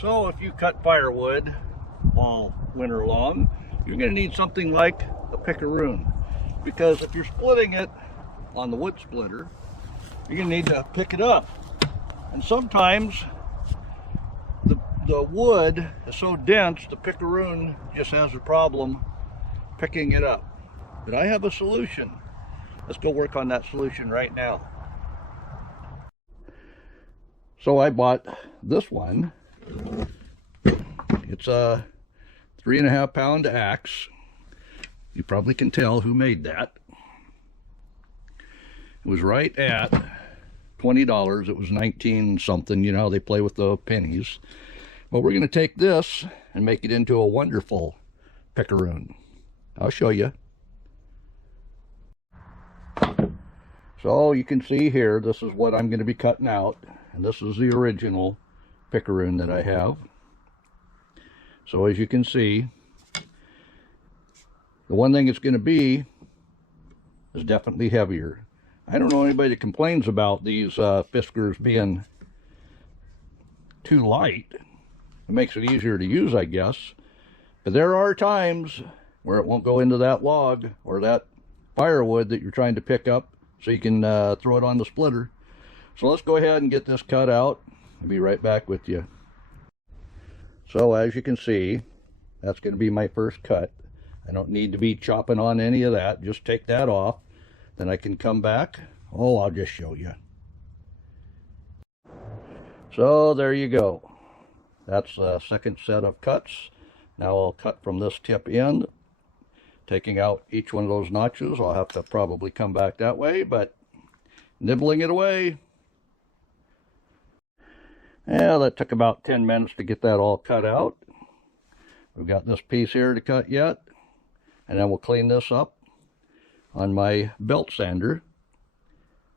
So if you cut firewood all winter long, you're going to need something like a Pickaroon, because if you're splitting it on the wood splitter, you're going to need to pick it up. And sometimes the wood is so dense, the Pickaroon just has a problem picking it up. But I have a solution. Let's go work on that solution right now. So I bought this one. It's a 3.5 pound axe. You probably can tell who made that. It was right at $20. It was 19 something. You know how they play with the pennies. But we're going to take this and make it into a wonderful Pickaroon. I'll show you. So you can see here, this is what I'm going to be cutting out. And this is the original Pickaroon that I have. So as you can see, the one thing it's going to be is definitely heavier. I don't know anybody that complains about these Fiskars being too light. It makes it easier to use, I guess. But there are times where it won't go into that log or that firewood that you're trying to pick up, so you can throw it on the splitter. So let's go ahead and get this cut out. I'll be right back with you. So as you can see, that's going to be my first cut. I don't need to be chopping on any of that. Just take that off. Then I can come back. Oh, I'll just show you. So there you go. That's the second set of cuts. Now I'll cut from this tip end, taking out each one of those notches. I'll have to probably come back that way, but nibbling it away. Yeah, that took about 10 minutes to get that all cut out. We've got this piece here to cut yet, and then we'll clean this up on my belt sander.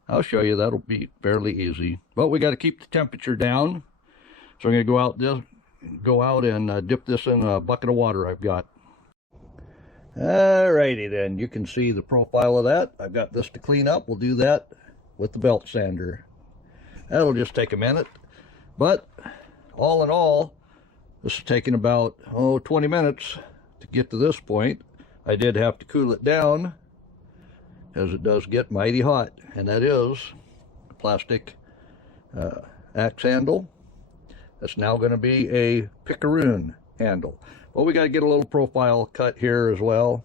I'll show you, that'll be fairly easy. But we got to keep the temperature down. So I'm going to go out and dip this in a bucket of water I've got. Alrighty then, you can see the profile of that. I've got this to clean up. We'll do that with the belt sander. That'll just take a minute. But all in all, this is taking about 20 minutes to get to this point. I did have to cool it down, as it does get mighty hot. And that is a plastic axe handle. That's now going to be a Pickaroon handle. Well, we got to get a little profile cut here as well.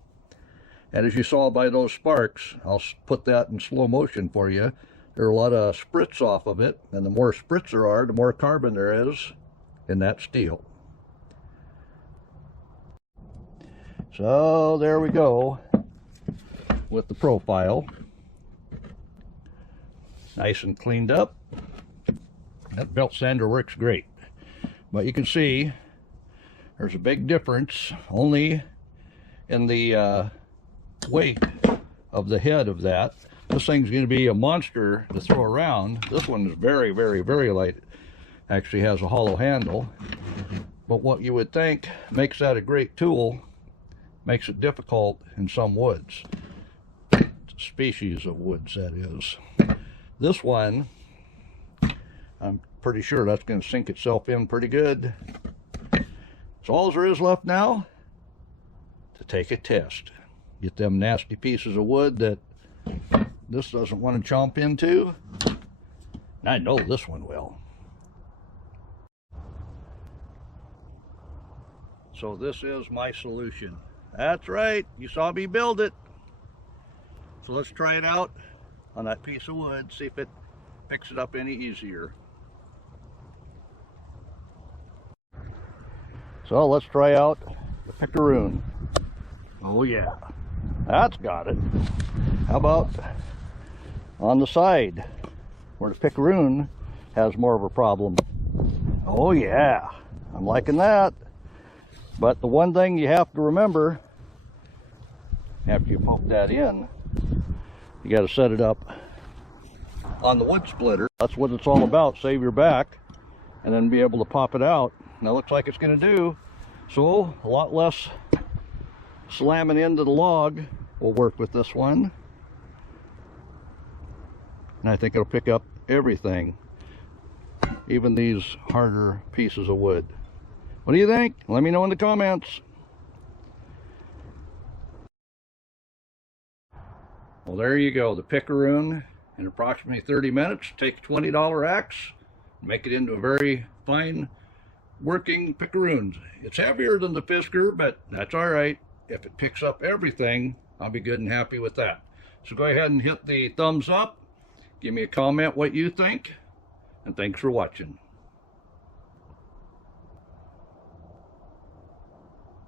And as you saw by those sparks, I'll put that in slow motion for you. There are a lot of spritz off of it, and the more spritz there are, the more carbon there is in that steel. So there we go with the profile. Nice and cleaned up. That belt sander works great. But you can see there's a big difference only in the weight of the head of that. This thing's going to be a monster to throw around. This one is very, very, very light. Actually has a hollow handle. But what you would think makes that a great tool makes it difficult in some woods. It's a species of woods, that is. This one, I'm pretty sure that's going to sink itself in pretty good. So all there is left now to take a test. Get them nasty pieces of wood that this doesn't want to chomp into. And I know this one will. So this is my solution. That's right, you saw me build it. So let's try it out on that piece of wood, see if it picks it up any easier. So let's try out the Pickaroon. Oh yeah, that's got it. How about on the side where the Pickaroon has more of a problem? Oh yeah, I'm liking that. But the one thing you have to remember after you poke that in, you got to set it up on the wood splitter. That's what it's all about, save your back and then be able to pop it out. Now it looks like it's going to do. So a lot less slamming into the log will work with this one. And I think it'll pick up everything, even these harder pieces of wood. What do you think? Let me know in the comments. Well, there you go. The Pickaroon in approximately 30 minutes. Take a $20 axe, make it into a very fine working Pickaroon. It's heavier than the Fiskar, but that's all right. If it picks up everything, I'll be good and happy with that. So go ahead and hit the thumbs up. Give me a comment what you think, and thanks for watching.